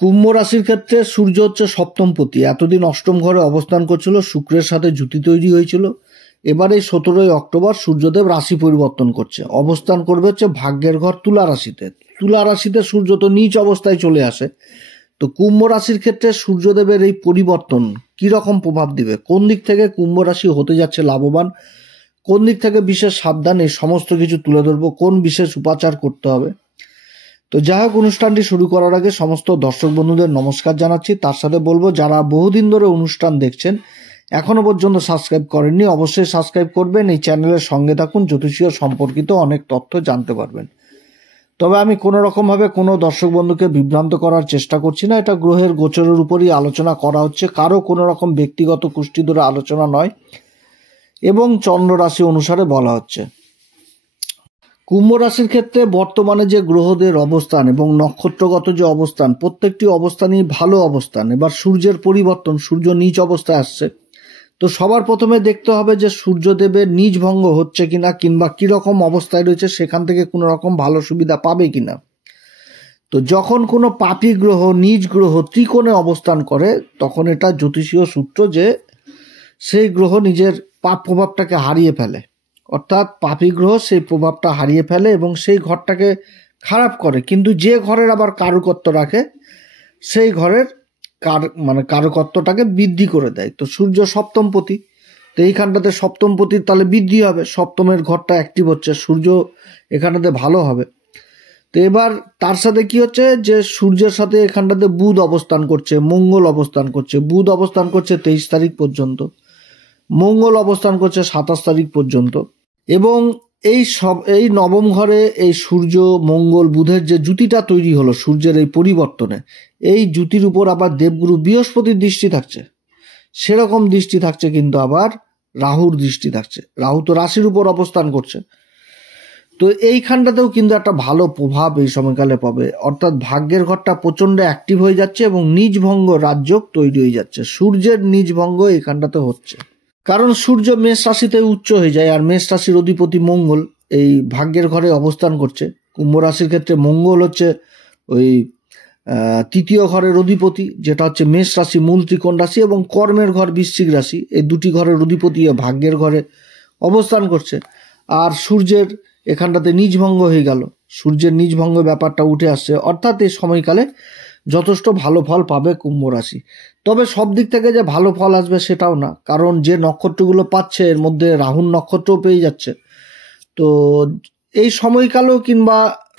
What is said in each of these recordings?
কুম্ভ রাশির ক্ষেত্রে সূর্য হচ্ছে সপ্তমপতি। এতদিন অষ্টম ঘরে অবস্থান করছিল, শুক্রের সাথে জুতি তৈরি হয়েছিল। এবার এই 17ই অক্টোবর সূর্যদেব রাশি পরিবর্তন করছে, অবস্থান করবে হচ্ছে ভাগ্যের ঘর তুলা রাশিতে। তুলা রাশিতে সূর্য তো নীচ অবস্থায় চলে আসে। তো কুম্ভ রাশির ক্ষেত্রে সূর্যদেবের এই পরিবর্তন কি রকম প্রভাব দিবে, কোন দিক থেকে কুম্ভ রাশি হতে যাচ্ছে লাভবান, কোন দিক থেকে বিশেষ সাবধান, এই সমস্ত কিছু তুলে ধরবো। কোন বিশেষ উপাচার করতে হবে। তো যাই হোক, অনুষ্ঠানটি শুরু করার আগে সমস্ত দর্শক বন্ধুদের নমস্কার জানাচ্ছি। তার সাথে বলবো, যারা বহুদিন ধরে অনুষ্ঠান দেখছেন এখনো পর্যন্ত সাবস্ক্রাইব করেননি, অবশ্যই সাবস্ক্রাইব করবেন। এই চ্যানেলের সঙ্গে থাকুন, জ্যোতিষীয় সম্পর্কিত অনেক তথ্য জানতে পারবেন। তবে আমি কোনো রকমভাবে কোনো দর্শক বন্ধুকে বিভ্রান্ত করার চেষ্টা করছি না। এটা গ্রহের গোচরের উপরই আলোচনা করা হচ্ছে, কারো কোনো রকম ব্যক্তিগত কুষ্টি ধরে আলোচনা নয়, এবং চন্দ্র রাশি অনুসারে বলা হচ্ছে। কুম্ভ রাশির ক্ষেত্রে বর্তমানে যে গ্রহদের অবস্থান এবং নক্ষত্রগত যে অবস্থান, প্রত্যেকটি অবস্থানই ভালো অবস্থান। এবার সূর্যের পরিবর্তন, সূর্য নিচ অবস্থায় আসছে। তো সবার প্রথমে দেখতে হবে যে সূর্যদেবের নিজ ভঙ্গ হচ্ছে কিনা, কিংবা কিরকম অবস্থায় রয়েছে, সেখান থেকে কোনো রকম ভালো সুবিধা পাবে কিনা। তো যখন কোনো পাপী গ্রহ, নিজ গ্রহ ত্রিকোণে অবস্থান করে, তখন এটা জ্যোতিষীয় সূত্র যে সেই গ্রহ নিজের পাপ প্রভাবটাকে হারিয়ে ফেলে, অর্থাৎ পাপী গ্রহ সেই প্রভাবটা হারিয়ে ফেলে এবং সেই ঘরটাকে খারাপ করে। কিন্তু যে ঘরের আবার কারুকত্ব রাখে, সেই ঘরের কারুকত্বটাকে বৃদ্ধি করে দেয়। তো সূর্য সপ্তমপতি, তো এইখানটাতে সপ্তমপতির তাহলে বৃদ্ধি হবে, সপ্তমের ঘরটা অ্যাক্টিভ হচ্ছে, সূর্য এখানটাতে ভালো হবে। তো এবার তার সাথে কি হচ্ছে, যে সূর্যের সাথে এখানটাতে বুধ অবস্থান করছে, মঙ্গল অবস্থান করছে। বুধ অবস্থান করছে 23 তারিখ পর্যন্ত, মঙ্গল অবস্থান করছে 27 তারিখ পর্যন্ত। এবং এই নবম ঘরে এই সূর্য মঙ্গল বুধের যে জুতিটা তৈরি হলো সূর্যের এই পরিবর্তনে, এই জুতির উপর আবার দেবগুরু বৃহস্পতির দৃষ্টি থাকছে। সেরকম দৃষ্টি থাকছে কিন্তু আবার রাহুর দৃষ্টি থাকছে। রাহু তো রাশির উপর অবস্থান করছে। তো এইখানটাতেও কিন্তু একটা ভালো প্রভাব এই সময়কালে পাবে, অর্থাৎ ভাগ্যের ঘরটা প্রচণ্ড অ্যাক্টিভ হয়ে যাচ্ছে এবং নিজ ভঙ্গ রাজযোগ তৈরি হয়ে যাচ্ছে। সূর্যের নিজ ভঙ্গ এইখানটাতে হচ্ছে, কারণ সূর্য মেষ রাশিতে উচ্চ হয়ে যায়, আর মেষ রাশির অধিপতি মঙ্গল এই ভাগ্যের ঘরে অবস্থান করছে। কুম্ভ রাশির ক্ষেত্রে মঙ্গল হচ্ছে ওই তৃতীয় ঘরের অধিপতি, যেটা হচ্ছে মেষ রাশি, মূল ত্রিকোণ রাশি, এবং কর্মের ঘর বৃশ্চিক রাশি। এই দুটি ঘরের অধিপতি ভাগ্যের ঘরে অবস্থান করছে। আর সূর্যের এখানটাতে নিজভঙ্গ হয়ে গেল, সূর্যের নিজভঙ্গ ব্যাপারটা উঠে আসছে, অর্থাৎ এই সময়কালে যথেষ্ট ভালো ফল পাবে কুম্ভ রাশি। তবে সব দিক থেকে যে ভালো ফল আসবে সেটাও না, কারণ যে নক্ষত্রগুলো পাচ্ছে এর মধ্যে রাহুর নক্ষত্রও পেয়ে যাচ্ছে। তো এই সময়কালেও কিংবা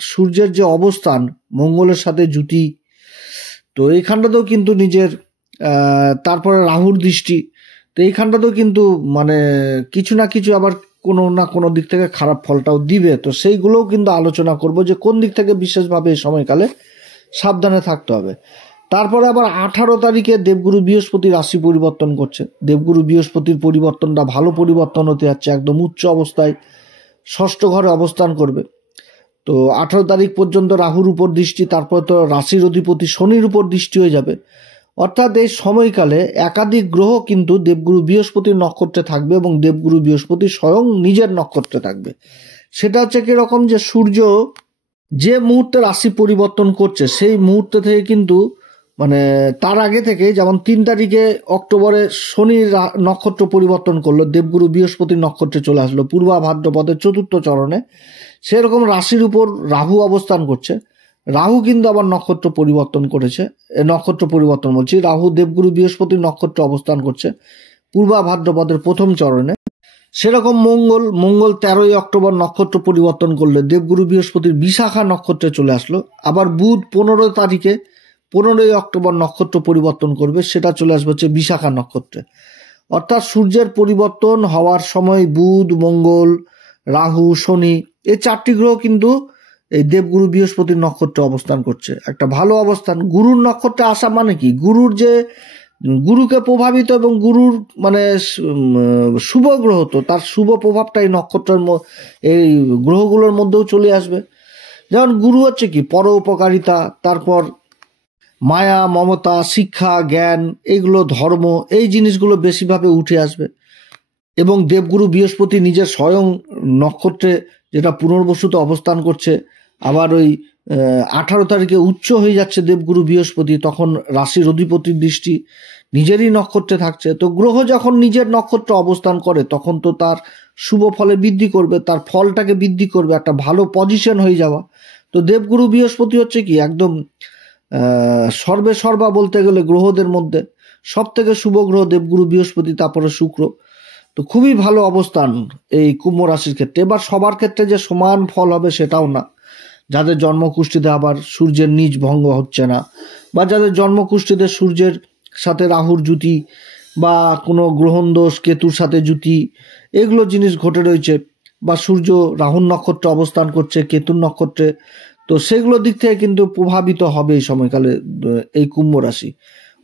সূর্যের যে অবস্থান মঙ্গলের সাথে জুতি, তো এইখানটাতেও কিন্তু নিজের তারপরে রাহুর দৃষ্টি, তো এইখানটাতেও কিন্তু কিছু না কিছু আবার কোনো না কোনো দিক থেকে খারাপ ফলটাও দিবে। তো সেইগুলোও কিন্তু আলোচনা করব যে কোন দিক থেকে বিশেষভাবে এই সময়কালে সাবধানে থাকতে হবে। তারপরে আবার 18 তারিখে দেবগুরু বৃহস্পতি রাশি পরিবর্তন করছে। দেবগুরু বৃহস্পতির পরিবর্তনটা ভালো পরিবর্তন হতে যাচ্ছে, একদম উচ্চ অবস্থায় ষষ্ঠ ঘরে অবস্থান করবে। তো 18 তারিখ পর্যন্ত রাহুর উপর দৃষ্টি, তারপর তো রাশির অধিপতি শনির উপর দৃষ্টি হয়ে যাবে। অর্থাৎ এই সময়কালে একাধিক গ্রহ কিন্তু দেবগুরু বৃহস্পতির নক্ষত্রে থাকবে এবং দেবগুরু বৃহস্পতি স্বয়ং নিজের নক্ষত্রে থাকবে। সেটা হচ্ছে কিরকম, যে সূর্য যে মুহূর্তে রাশি পরিবর্তন করছে সেই মুহূর্তে থেকে কিন্তু তার আগে থেকে, যেমন 3 তারিখে অক্টোবরে শনির নক্ষত্র পরিবর্তন করলো, দেবগুরু বৃহস্পতির নক্ষত্রে চলে আসলো পূর্বা ভাদ্রপদের 4র্থ চরণে, সেরকম রাশির উপর রাহু অবস্থান করছে। রাহু কিন্তু আবার নক্ষত্র পরিবর্তন করেছে, নক্ষত্র পরিবর্তন বলছি, রাহু দেবগুরু বৃহস্পতির নক্ষত্র অবস্থান করছে পূর্বা ভাদ্রপদের 1ম চরণে। সেরকম মঙ্গল 13ই অক্টোবর নক্ষত্র পরিবর্তন করলে দেবগুরু বৃহস্পতির বিশাখা নক্ষত্রে চলে আসলো। আবার বুধ 15ই অক্টোবর নক্ষত্র পরিবর্তন করবে, সেটা চলে আসবে হচ্ছে বিশাখা নক্ষত্রে। অর্থাৎ সূর্যের পরিবর্তন হওয়ার সময় বুধ, মঙ্গল, রাহু, শনি, এই 4টি গ্রহ কিন্তু এই দেবগুরু বৃহস্পতির নক্ষত্রে অবস্থান করছে। একটা ভালো অবস্থান। গুরুর নক্ষত্রে আসা মানে কি, গুরুকে প্রভাবিত এবং গুরুর শুভ গ্রহ, তো তার শুভ প্রভাবটা এই নক্ষত্রের এই গ্রহগুলোর মধ্যেও চলে আসবে। যেমন গুরু হচ্ছে কি পরোপকারিতা, তারপর মায়া, মমতা, শিক্ষা, জ্ঞান, এইগুলো ধর্ম, এই জিনিসগুলো বেশিভাবে উঠে আসবে। এবং দেবগুরু বৃহস্পতি নিজের স্বয়ং নক্ষত্রে, যেটা পুনর্বসুতে অবস্থান করছে, আবার ওই 18 তারিখে উচ্চ হয়ে যাচ্ছে দেবগুরু বৃহস্পতি, তখন রাশির অধিপতির দৃষ্টি নিজেরই নক্ষত্রে থাকছে। তো গ্রহ যখন নিজের নক্ষত্রে অবস্থান করে তখন তো তার শুভ ফলে বৃদ্ধি করবে, তার ফলটাকে বৃদ্ধি করবে, একটা ভালো পজিশন হয়ে যাওয়া। তো দেবগুরু বৃহস্পতি হচ্ছে কি একদম সর্বে সর্বা বলতে গেলে গ্রহদের মধ্যে সব থেকে শুভ গ্রহ দেবগুরু বৃহস্পতি, তারপরে শুক্র। তো খুবই ভালো অবস্থান এই কুম্ভ রাশির ক্ষেত্রে। এবার সবার ক্ষেত্রে যে সমান ফল হবে সেটাও না। যাদের জন্মকুষ্ঠিতে আবার সূর্যের নিজ ভঙ্গ হচ্ছে না, বা যাদের জন্মকুষ্ঠিতে সূর্যের সাথে রাহুর জুতি বা কোনো গ্রহণ দোষ, কেতুর সাথে জুতি, এগুলো জিনিস ঘটে রয়েছে, বা সূর্য রাহুর নক্ষত্রে অবস্থান করছে, কেতুর নক্ষত্রে, তো সেগুলো দিক থেকে কিন্তু প্রভাবিত হবে এই সময়কালে এই কুম্ভ রাশি।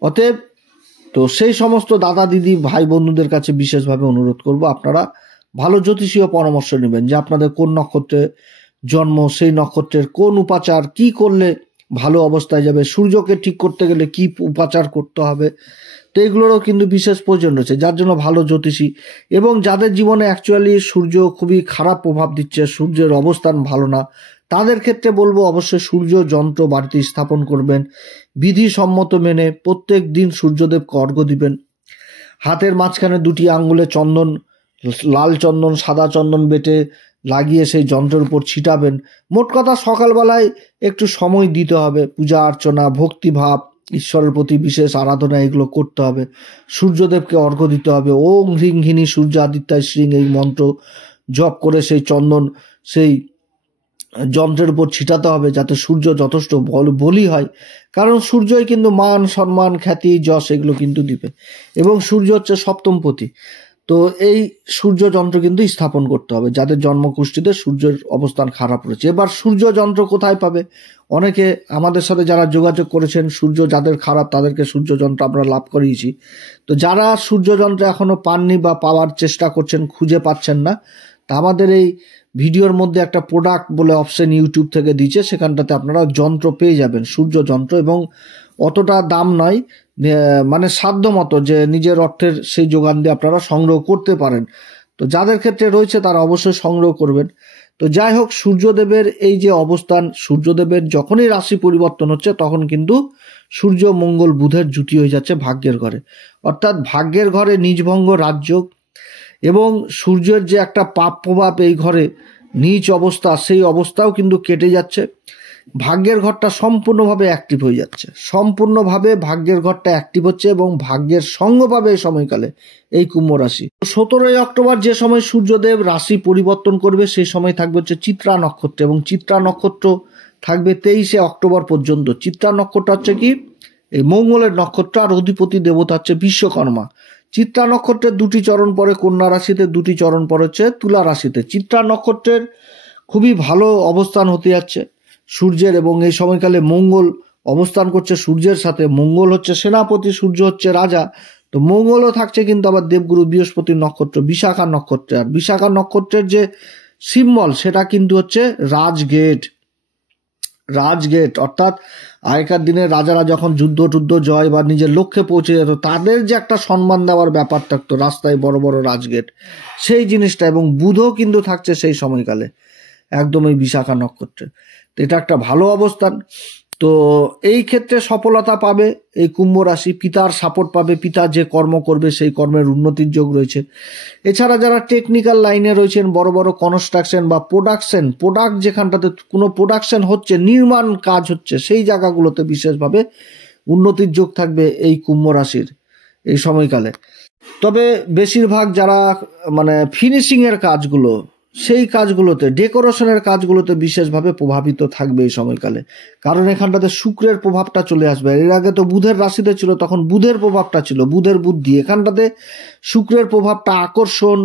অতএব তো সেই সমস্ত দাদা দিদি ভাই বন্ধুদের কাছে বিশেষভাবে অনুরোধ করব, আপনারা ভালো জ্যোতিষীয় পরামর্শ নেবেন যে আপনাদের কোন নক্ষত্রে জন্ম, সেই নক্ষত্রের কোন উপাচার কি করলে ভালো অবস্থায় যাবে, সূর্যকে ঠিক করতে গেলে কি উপাচার করতে হবে, তো এগুলোরও কিন্তু বিশেষ প্রয়োজন রয়েছে, যার জন্য ভালো জ্যোতিষী। এবং যাদের জীবনে অ্যাকচুয়ালি সূর্য খুবই খারাপ প্রভাব দিচ্ছে, সূর্যের অবস্থান ভালো না, তাদের ক্ষেত্রে বলবো অবশ্যই সূর্য যন্ত্র বাড়িতে স্থাপন করবেন, বিধিসম্মত মেনে প্রত্যেক দিন সূর্যদেবকে অর্ঘ্য দিবেন। হাতের মাঝখানে 2টি আঙ্গুলে চন্দন, লাল চন্দন সাদা চন্দন বেটে লাগিয়ে সেই যন্ত্রের উপর ছিটাবেন। মোট কথা সকালবেলায় একটু সময় দিতে হবে, পূজা অর্চনা, ভক্তিভাব, ঈশ্বরের প্রতি বিশেষ আরাধনা, এগুলো করতে হবে। সূর্যদেবকে অর্ঘ্য দিতে হবে। ওং হ্রিং ঘিনী সূর্য আদিত্যায় শ্রীং, এই মন্ত্র জপ করে সেই চন্দন সেই যন্ত্রের উপর ছিটাতে হবে, যাতে সূর্য যথেষ্ট বলি হয়। কারণ সূর্যই কিন্তু মান সম্মান খ্যাতি যশ এগুলো কিন্তু দিবে, এবং সূর্য হচ্ছে সপ্তমপতি। তো এই সূর্য যন্ত্র কিন্তু স্থাপন করতে হবে যাদের জন্মকুষ্ঠিতে সূর্যের অবস্থান খারাপ রয়েছে। এবার সূর্য যন্ত্র কোথায় পাবে? অনেকে আমাদের সাথে যারা যোগাযোগ করেছেন, সূর্য যাদের খারাপ তাদেরকে সূর্য যন্ত্র আমরা লাভ করিয়েছি। তো যারা সূর্য যন্ত্র এখনো পাননি বা পাওয়ার চেষ্টা করছেন, খুঁজে পাচ্ছেন না, তা আমাদের এই ভিডিওর মধ্যে একটা প্রোডাক্ট বলে অপশন ইউটিউব থেকে দিচ্ছে, সেখানটাতে আপনারা যন্ত্র পেয়ে যাবেন, সূর্য যন্ত্র, এবং অতটা দাম নয়, মানে সাধ্য মতো যে নিজের অর্থের সেই যোগান দিয়ে আপনারা সংগ্রহ করতে পারেন। তো যাদের ক্ষেত্রে রয়েছে তারা অবশ্যই সংগ্রহ করবেন। তো যাই হোক, সূর্যদেবের এই যে অবস্থান, সূর্যদেবের যখনই রাশি পরিবর্তন হচ্ছে তখন কিন্তু সূর্য মঙ্গল বুধের জুতি হয়ে যাচ্ছে ভাগ্যের ঘরে, অর্থাৎ ভাগ্যের ঘরে নিজভঙ্গ রাজযোগ, এবং সূর্যের যে একটা পাপ প্রভাব এই ঘরে নীচ অবস্থা, সেই অবস্থাও কিন্তু কেটে যাচ্ছে। ভাগ্যের ঘরটা সম্পূর্ণভাবে অ্যাক্টিভ হয়ে যাচ্ছে, সম্পূর্ণভাবে ভাগ্যের ঘরটা অ্যাক্টিভ হচ্ছে, এবং ভাগ্যের সঙ্গ পাবে এই সময়কালে এই কুম্ভ রাশি। 17 অক্টোবর যে সময় সূর্যদেব রাশি পরিবর্তন করবে সেই সময় থাকবে হচ্ছে চিত্রা নক্ষত্র, এবং চিত্রা নক্ষত্র থাকবে 23 অক্টোবর পর্যন্ত। চিত্রা নক্ষত্র হচ্ছে কি এই মঙ্গলের নক্ষত্র, আর অধিপতি দেবতা হচ্ছে বিশ্বকর্মা। চিত্রা নক্ষত্রের 2টি চরণ পরে কন্যা রাশিতে, 2টি চরণ পরে হচ্ছে তুলা রাশিতে। চিত্রা নক্ষত্রের খুবই ভালো অবস্থান হতে যাচ্ছে সূর্যের, এবং এই সময়কালে মঙ্গল অবস্থান করছে সূর্যের সাথে। মঙ্গল হচ্ছে সেনাপতি, সূর্য হচ্ছে রাজা। তো মঙ্গলও থাকছে কিন্তু আবার দেবগুরু বৃহস্পতির নক্ষত্র বিশাখা নক্ষত্রে। আর বিশাখা নক্ষত্রের যে সিম্বল সেটা কিন্তু হচ্ছে রাজগেট। রাজগেট অর্থাৎ আগেকার দিনে রাজারা যখন যুদ্ধ টুদ্ধ জয় বা নিজের লক্ষ্যে পৌঁছে যেত, তাদের যে একটা সম্মান দেওয়ার ব্যাপার থাকতো, রাস্তায় বড় বড় রাজগেট, সেই জিনিসটা। এবং বুধও কিন্তু থাকছে সেই সময়কালে একদম এই বিশাখা নক্ষত্রে। তো এটা একটা ভালো অবস্থান। তো এই ক্ষেত্রে সফলতা পাবে এই কুম্ভ রাশি, পিতার সাপোর্ট পাবে, পিতা যে কর্ম করবে সেই কর্মের উন্নতির যোগ রয়েছে। এছাড়া যারা টেকনিক্যাল লাইনে রয়েছেন, বড় বড় কনস্ট্রাকশন বা প্রোডাক্ট যেখানটাতে কোনো প্রোডাকশন হচ্ছে, নির্মাণ কাজ হচ্ছে, সেই জায়গাগুলোতে বিশেষভাবে উন্নতির যোগ থাকবে এই কুম্ভ রাশির এই সময়কালে। তবে বেশিরভাগ যারা মানে ফিনিশিংয়ের কাজগুলো, সেই কাজগুলোতে, ডেকোরেশনের কাজগুলোতে বিশেষভাবে প্রভাবিত থাকবে এই সময়কালে, কারণ এখানটাতে শুক্রের প্রভাবটা চলে আসবে। এর আগে তো বুধের রাশিতে ছিল, তখন বুধের প্রভাবটা ছিল, বুধের বুদ্ধি। এখানটাতে শুক্রের প্রভাবটা, আকর্ষণ,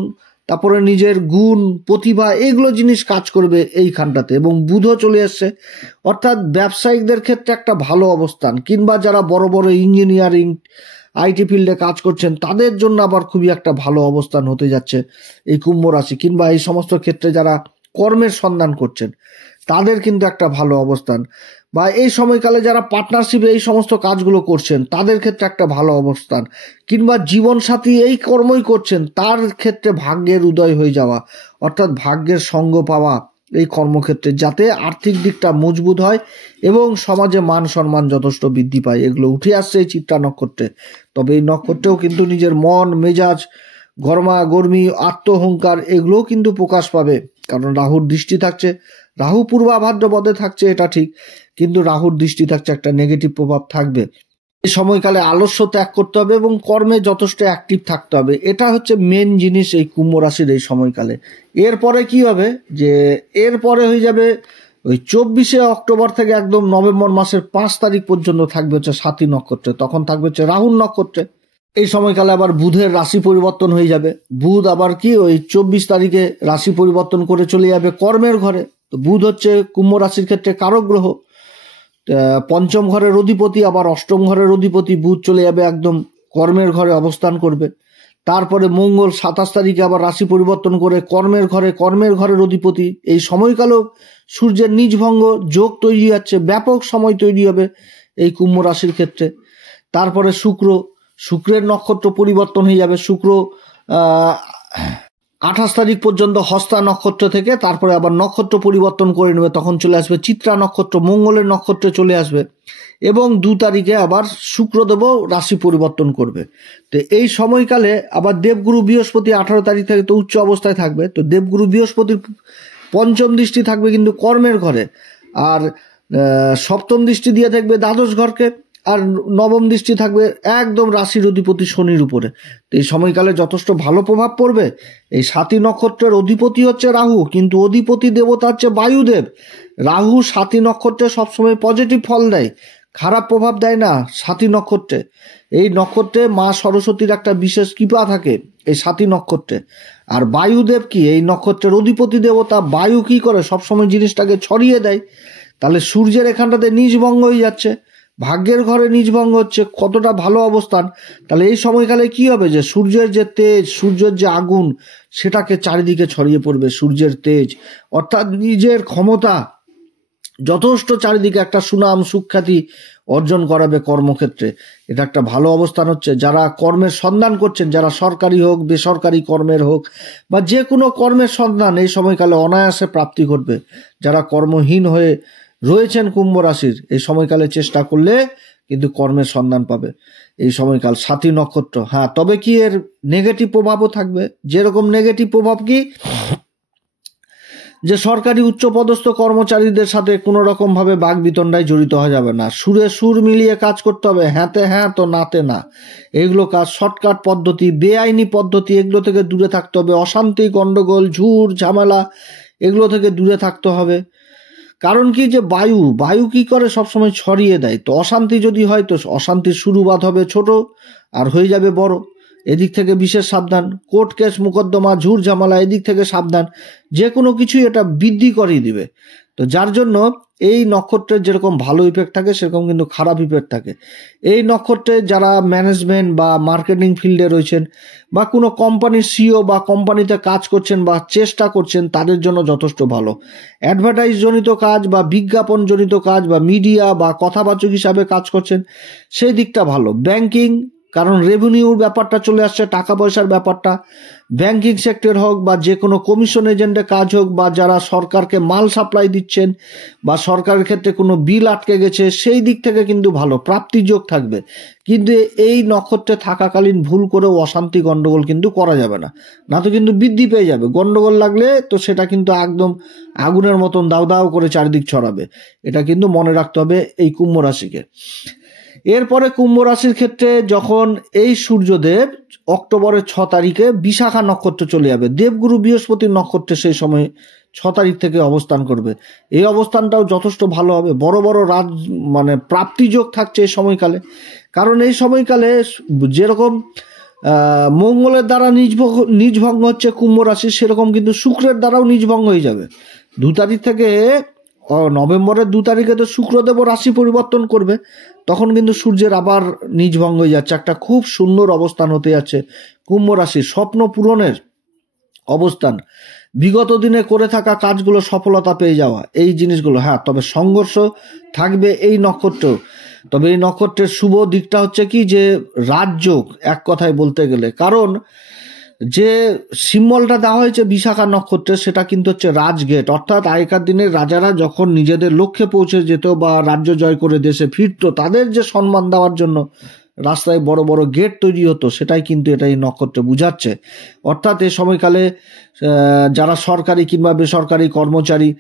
তারপরে নিজের গুণ প্রতিভা, এগুলো জিনিস কাজ করবে এইখানটাতে। এবং বুধও চলে আসছে, অর্থাৎ ব্যবসায়িকদের ক্ষেত্রে একটা ভালো অবস্থান, কিংবা যারা বড় বড় ইঞ্জিনিয়ারিং আইটি ফিল্ডে কাজ করছেন তাদের জন্য আবার খুবই একটা ভালো অবস্থান হতে যাচ্ছে এই কুম্ভ রাশি। কিংবা এই সমস্ত ক্ষেত্রে যারা কর্মের সন্ধান করছেন তাদের কিন্তু একটা ভালো অবস্থান, বা এই সময়কালে যারা পার্টনারশিপে এই সমস্ত কাজগুলো করছেন তাদের ক্ষেত্রে একটা ভালো অবস্থান, কিংবা জীবনসাথী এই কর্মই করছেন তার ক্ষেত্রে ভাগ্যের উদয় হয়ে যাওয়া, অর্থাৎ ভাগ্যের সঙ্গ পাওয়া, এই কর্মক্ষেত্রে, যাতে আর্থিক দিকটা মজবুত হয় এবং সমাজে মান সম্মান যথেষ্ট বৃদ্ধি পায়। এগুলো উঠে আসছে এই চিত্রা নক্ষত্রে। তবে এই নক্ষত্রেও কিন্তু নিজের মন মেজাজ, গরমা গরমি, আত্মহংকার এগুলোও কিন্তু প্রকাশ পাবে, কারণ রাহুর দৃষ্টি থাকছে। রাহু পূর্বাভাদ্র পদে থাকছে, এটা ঠিক, কিন্তু রাহুর দৃষ্টি থাকছে, একটা নেগেটিভ প্রভাব থাকবে। এই সময়কালে আলস্য ত্যাগ করতে হবে এবং কর্মে যথেষ্ট অ্যাক্টিভ থাকতে হবে। এটা হচ্ছে মেন জিনিস এই কুম্ভ রাশির এই সময়কালে। এরপরে কি হবে, যে এরপরে হয়ে যাবে ওই 24শে অক্টোবর থেকে একদম নভেম্বর মাসের 5 তারিখ পর্যন্ত থাকবে হচ্ছে স্বাতী নক্ষত্রে, তখন থাকবে হচ্ছে রাহুর নক্ষত্রে। এই সময়কালে আবার বুধের রাশি পরিবর্তন হয়ে যাবে। বুধ আবার কি ওই 24 তারিখে রাশি পরিবর্তন করে চলে যাবে কর্মের ঘরে। তো বুধ হচ্ছে কুম্ভ রাশির ক্ষেত্রে কারক গ্রহ, পঞ্চম ঘরের অধিপতি, আবার অষ্টম ঘরের অধিপতি। বুধ চলে যাবে একদম কর্মের ঘরে অবস্থান করবে। তারপরে মঙ্গল 27 তারিখে আবার রাশি পরিবর্তন করে কর্মের ঘরের অধিপতি। এই সময়কালেও সূর্যের নিজভঙ্গ যোগ তৈরি হচ্ছে, ব্যাপক সময় তৈরি হবে এই কুম্ভ রাশির ক্ষেত্রে। তারপরে শুক্রের নক্ষত্র পরিবর্তন হয়ে যাবে। শুক্র 28 তারিখ পর্যন্ত হস্তা নক্ষত্র থেকে, তারপরে আবার নক্ষত্র পরিবর্তন করে নেবে, তখন চলে আসবে চিত্রা নক্ষত্র, মঙ্গলের নক্ষত্রে চলে আসবে। এবং 2 তারিখে আবার শুক্রদেবও রাশি পরিবর্তন করবে। তো এই সময়কালে আবার দেবগুরু বৃহস্পতি 18 তারিখ থেকে তো উচ্চ অবস্থায় থাকবে। তো দেবগুরু বৃহস্পতির পঞ্চম দৃষ্টি থাকবে কিন্তু কর্মের ঘরে, আর সপ্তম দৃষ্টি দিয়ে থাকবে দ্বাদশ ঘরকে, আর নবম দৃষ্টি থাকবে একদম রাশির অধিপতি শনির উপরে। তো এই সময়কালে যথেষ্ট ভালো প্রভাব পড়বে। এই স্বাতী নক্ষত্রের অধিপতি হচ্ছে রাহু, কিন্তু অধিপতি দেবতা হচ্ছে বায়ুদেব। রাহু স্বাতী নক্ষত্রে সবসময় পজিটিভ ফল দেয়, খারাপ প্রভাব দেয় না স্বাতী নক্ষত্রে। এই নক্ষত্রে মা সরস্বতীর একটা বিশেষ কৃপা থাকে এই স্বাতী নক্ষত্রে। আর বায়ুদেব কি এই নক্ষত্রের অধিপতি দেবতা, বায়ু কি করে সবসময় জিনিসটাকে ছড়িয়ে দেয়। তাহলে সূর্যের এখানটাতে নিজভঙ্গ হয়ে যাচ্ছে, ভাগ্যের ঘরে নিজভঙ্গ হচ্ছে, কতটা ভালো অবস্থান। তাহলে এই সময়কালে কি হবে, যে সূর্যের যে তেজ, সূর্যের যে আগুন, সেটাকে চারিদিকে ছড়িয়ে পড়বে। সূর্যের তেজ অর্থাৎ নিজের ক্ষমতা যথেষ্ট চারিদিকে একটা সুনাম সুখ্যাতি অর্জন করাবে কর্মক্ষেত্রে। এটা একটা ভালো অবস্থান হচ্ছে। যারা কর্মের সন্ধান করছেন, যারা সরকারি হোক বেসরকারি কর্মের হোক বা যে কোনো কর্মের সন্ধান, এই সময়কালে অনায়াসে প্রাপ্তি ঘটবে। যারা কর্মহীন হয়ে রয়েছেন কুম্ভ রাশির, এই সময়কালে চেষ্টা করলে কিন্তু কর্মের সন্ধান পাবে এই সময়কাল স্বাতী নক্ষত্র। হ্যাঁ, তবে কি এর নেগেটিভ প্রভাবও থাকবে। যেরকম নেগেটিভ প্রভাব কি, যে সরকারি উচ্চপদস্থ কর্মচারীদের সাথে কোনো রকমভাবে বাক বিতণ্ডায় জড়িত হওয়া যাবে না। সুরে সুর মিলিয়ে কাজ করতে হবে, হ্যাঁতে হ্যাঁ তো নাতে না। এগুলো কাজ শর্টকাট পদ্ধতি, বেআইনি পদ্ধতি, এগুলো থেকে দূরে থাকতে হবে। অশান্তি, গন্ডগোল, ঝুট ঝামেলা এগুলো থেকে দূরে থাকতে হবে। কারণ কি, যে বায়ু কি করে সবসময় ছড়িয়ে দেয়। তো অশান্তি যদি হয়, তো অশান্তির শুরুবাত হবে ছোট আর হয়ে যাবে বড়। এদিক থেকে বিশেষ সাবধান। কোর্ট কেস মোকদ্দমা, ঝুট ঝামেলা, এদিক থেকে সাবধান। যে কোনো কিছুই এটা বৃদ্ধি করিয়ে দিবে। তো যার জন্য এই নক্ষত্রের যেরকম ভালো ইফেক্ট থাকে, সেরকম কিন্তু খারাপ ইফেক্ট থাকে। এই নক্ষত্রে যারা ম্যানেজমেন্ট বা মার্কেটিং ফিল্ডে রয়েছেন, বা কোনো কোম্পানির সিও বা কোম্পানিতে কাজ করছেন বা চেষ্টা করছেন, তাদের জন্য যথেষ্ট ভালো। অ্যাডভার্টাইজ জনিত কাজ বা বিজ্ঞাপন জনিত কাজ বা মিডিয়া বা কথাবাচক হিসাবে কাজ করছেন, সেই দিকটা ভালো। ব্যাংকিং, কারণ রেভিনিউর ব্যাপারটা চলে আসছে, টাকা পয়সার ব্যাপারটা। ব্যাংকিং সেক্টর হোক বা যে কোনো কমিশন এজেন্টের কাজ হোক, বা যারা সরকারকে মাল সাপ্লাই দিচ্ছেন, বা সরকারের ক্ষেত্রে কোনো বিল আটকে গেছে, সেই দিক থেকে কিন্তু ভালো প্রাপ্তিযোগ থাকবে। কিন্তু এই নক্ষত্রে থাকাকালীন ভুল করেও অশান্তি গন্ডগোল কিন্তু করা যাবে না, না তো কিন্তু বৃদ্ধি পেয়ে যাবে। গন্ডগোল লাগলে তো সেটা কিন্তু একদম আগুনের মতন দাউ দাউ করে চারিদিক ছড়াবে। এটা কিন্তু মনে রাখতে হবে এই কুম্ভ রাশিকে। এরপরে কুম্ভ রাশির ক্ষেত্রে যখন এই সূর্যদেব অক্টোবরের 6 তারিখে বিশাখা নক্ষত্র চলে যাবে, দেবগুরু বৃহস্পতির নক্ষত্রে সেই সময় 6 তারিখ থেকে অবস্থান করবে। এই অবস্থানটাও যথেষ্ট ভালো হবে। বড় বড় প্রাপ্তিযোগ থাকছে এই সময়কালে। কারণ এই সময়কালে যেরকম মঙ্গলের দ্বারা নিজভঙ্গ হচ্ছে কুম্ভ রাশি, সেরকম কিন্তু শুক্রের দ্বারাও নিজভঙ্গ হয়ে যাবে 2 তারিখ থেকে। নভেম্বরের 2 তারিখে তো শুক্রদেব রাশি পরিবর্তন করবে, তখন কিন্তু সূর্যের আবার নিজভঙ্গ হয়ে যাচ্ছে। একটা খুব সুন্দর অবস্থান হতে যাচ্ছে কুম্ভ রাশির, স্বপ্ন পূরণের অবস্থান। বিগত দিনে করে থাকা কাজগুলো সফলতা পেয়ে যাওয়া, এই জিনিসগুলো। হ্যাঁ, তবে সংঘর্ষ থাকবে এই নক্ষত্র। তবে এই নক্ষত্রের শুভ দিকটা হচ্ছে কি, যে রাজযোগ এক কথায় বলতে গেলে। কারণ যে সিম্বলটা দেওয়া হয়েছে বিশাখা নক্ষত্রে সেটা কিন্তু হচ্ছে রাজগেট, অর্থাৎ আগেকার দিনের রাজারা যখন নিজেদের লক্ষ্যে পৌঁছে যেত বা রাজ্য জয় করে দেশে ফিরতো, তাদের যে সম্মান দেওয়ার জন্য রাস্তায় বড় বড় গেট তৈরি হতো, সেটাই কিন্তু এটা এই নক্ষত্রে বুঝাচ্ছে। অর্থাৎ এই সময়কালে যারা সরকারি কিংবা বেসরকারি কর্মচারী,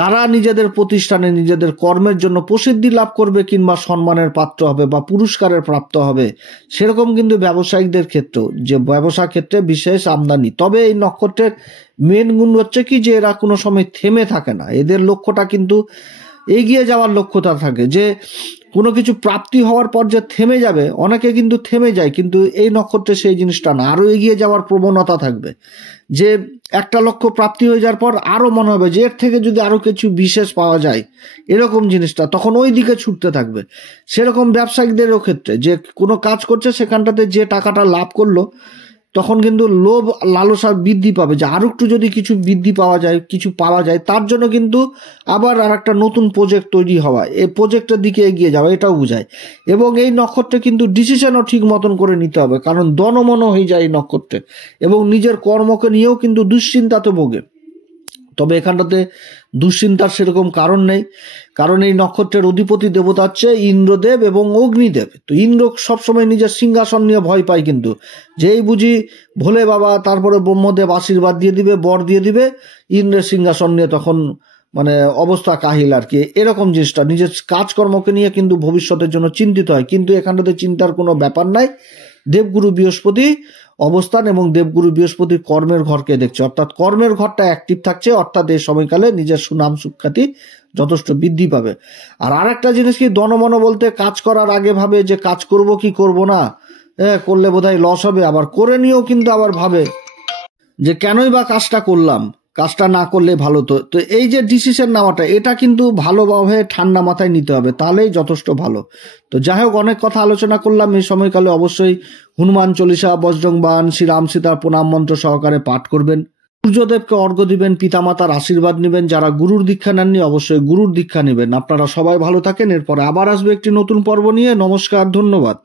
তারা নিজেদের প্রতিষ্ঠানে নিজেদের কর্মের জন্য প্রসিদ্ধি লাভ করবে কিংবা সম্মানের পাত্র হবে বা পুরস্কারের প্রাপ্ত হবে। সেরকম কিন্তু ব্যবসায়িকদের ক্ষেত্রেও, যে ব্যবসা ক্ষেত্রে বিশেষ আমদানি। তবে এই নক্ষত্রের মেন গুণ হচ্ছে কি, যে এরা কোনো সময় থেমে থাকে না। এদের লক্ষ্যটা কিন্তু এগিয়ে যাওয়ার লক্ষ্যটা থাকে, যে কোনো কিছু প্রাপ্তি হওয়ার পর যে থেমে যাবে, অনেকে কিন্তু থেমে যায়, কিন্তু এই নক্ষত্রে সেই জিনিসটা না, আরও এগিয়ে যাওয়ার প্রবণতা থাকবে। যে একটা লক্ষ্য প্রাপ্তি হয়ে যাওয়ার পর আরও মনে হবে যে এর থেকে যদি আরও কিছু বিশেষ পাওয়া যায়, এরকম জিনিসটা তখন ওই দিকে ছুটতে থাকবে। সেরকম ব্যবসায়িকদেরও ক্ষেত্রে, যে কোনো কাজ করছে সেখানটাতে যে টাকাটা লাভ করলো, তখন কিন্তু লোভ লালসা বৃদ্ধি পাবে, যে আরো একটু যদি কিছু বৃদ্ধি পাওয়া যায়, কিছু পাওয়া যায়, তার জন্য কিন্তু আবার আর একটা নতুন প্রজেক্ট তৈরি হওয়া, এই প্রজেক্টের দিকে এগিয়ে যাওয়া, এটাও বোঝায়। এবং এই নক্ষত্রে কিন্তু ডিসিশনও ঠিক মতন করে নিতে হবে, কারণ দনমন হয়ে যায় এই নক্ষত্রে, এবং নিজের কর্মকে নিয়েও কিন্তু দুশ্চিন্তাতে ভোগে। তবে এখানটাতে দুশ্চিন্তার সেরকম কারণ নেই, কারণ এই নক্ষত্রের অধিপতি দেবতা হচ্ছে ইন্দ্রদেব এবং অগ্নিদেব। তো ইন্দ্র সবসময় নিজের সিংহাসন নিয়ে ভয় পায়, কিন্তু যেই বুঝি ভোলে বাবা তারপরে ব্রহ্মদেব আশীর্বাদ দিয়ে দিবে, বর দিয়ে দিবে, ইন্দ্রের সিংহাসন নিয়ে তখন মানে অবস্থা কাহিল আর কি। এরকম জিনিসটা নিজের কাজকর্মকে নিয়ে কিন্তু ভবিষ্যতের জন্য চিন্তিত হয়, কিন্তু এখানটাতে চিন্তার কোনো ব্যাপার নাই। দেবগুরু বৃহস্পতি অবস্থান এবং দেবগুরু বৃহস্পতির কর্মের ঘরকে দেখছে, অর্থাৎ কর্মের ঘরটা অ্যাক্টিভ থাকছে, অর্থাৎ এই সময়কালে নিজের সুনাম সুখ্যাতি যথেষ্ট বৃদ্ধি পাবে। আর আরেকটা জিনিস কি, দনমন বলতে কাজ করার আগে ভাবে যে কাজ করব কি করব না, করলে বোধহয় লস হবে, আবার করে নিয়েও কিন্তু আবার ভাবে যে কেনই বা কাজটা করলাম, কাজটা না করলে ভালো। তো এই যে ডিসিশন নেওয়াটা, এটা কিন্তু ভালোভাবে ঠান্ডা মাথায় নিতে হবে, তাহলেই যথেষ্ট ভালো। তো যাই হোক, অনেক কথা আলোচনা করলাম। এই সময়কালে অবশ্যই হনুমান চল্লিশা, বজরং বাণ, শ্রীরাম সীতার প্রণাম মন্ত্র সহকারে পাঠ করবেন, সূর্যদেবকে অর্ঘ্য দিবেন, পিতামাতার আশীর্বাদ নেবেন। যারা গুরুর দীক্ষা নেননি অবশ্যই গুরুর দীক্ষা নেবেন। আপনারা সবাই ভালো থাকেন। এরপরে আবার আসবে একটি নতুন পর্ব নিয়ে। নমস্কার, ধন্যবাদ।